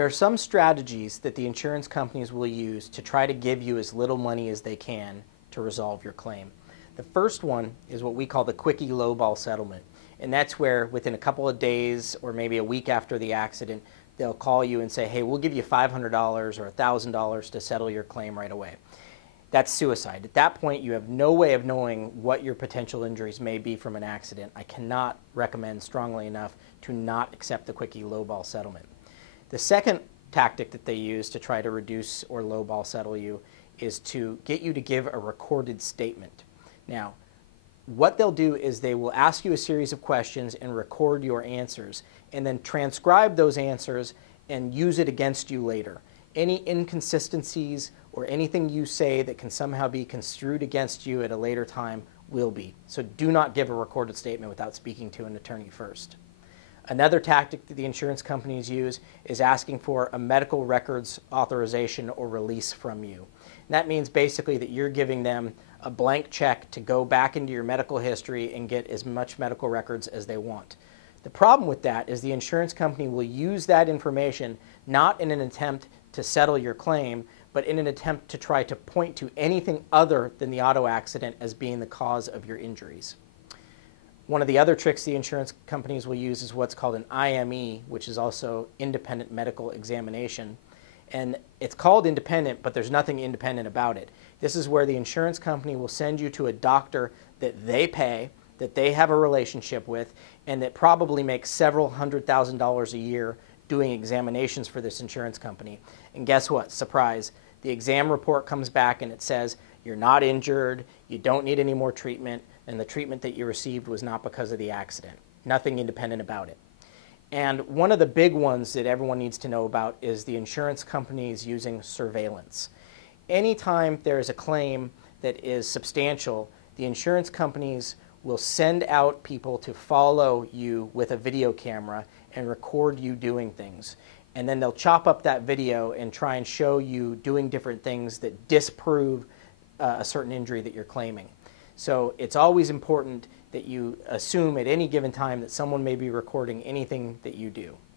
There are some strategies that the insurance companies will use to try to give you as little money as they can to resolve your claim. The first one is what we call the quickie lowball settlement. And that's where within a couple of days or maybe a week after the accident, they'll call you and say, hey, we'll give you $500 or $1,000 to settle your claim right away. That's suicide. At that point, you have no way of knowing what your potential injuries may be from an accident. I cannot recommend strongly enough to not accept the quickie lowball settlement. The second tactic that they use to try to reduce or lowball settle you is to get you to give a recorded statement. Now, what they'll do is they will ask you a series of questions and record your answers and then transcribe those answers and use it against you later. Any inconsistencies or anything you say that can somehow be construed against you at a later time will be. So do not give a recorded statement without speaking to an attorney first. Another tactic that the insurance companies use is asking for a medical records authorization or release from you. And that means basically that you're giving them a blank check to go back into your medical history and get as much medical records as they want. The problem with that is the insurance company will use that information not in an attempt to settle your claim, but in an attempt to try to point to anything other than the auto accident as being the cause of your injuries. One of the other tricks the insurance companies will use is what's called an IME, which is also independent medical examination. And it's called independent, but there's nothing independent about it. This is where the insurance company will send you to a doctor that they pay, that they have a relationship with, and that probably makes several $100,000 a year doing examinations for this insurance company. And guess what? Surprise. The exam report comes back and it says you're not injured, you don't need any more treatment, and the treatment that you received was not because of the accident. Nothing independent about it. And one of the big ones that everyone needs to know about is the insurance companies using surveillance. Anytime there is a claim that is substantial, the insurance companies will send out people to follow you with a video camera and record you doing things. And then they'll chop up that video and try and show you doing different things that disprove a certain injury that you're claiming. So it's always important that you assume at any given time that someone may be recording anything that you do.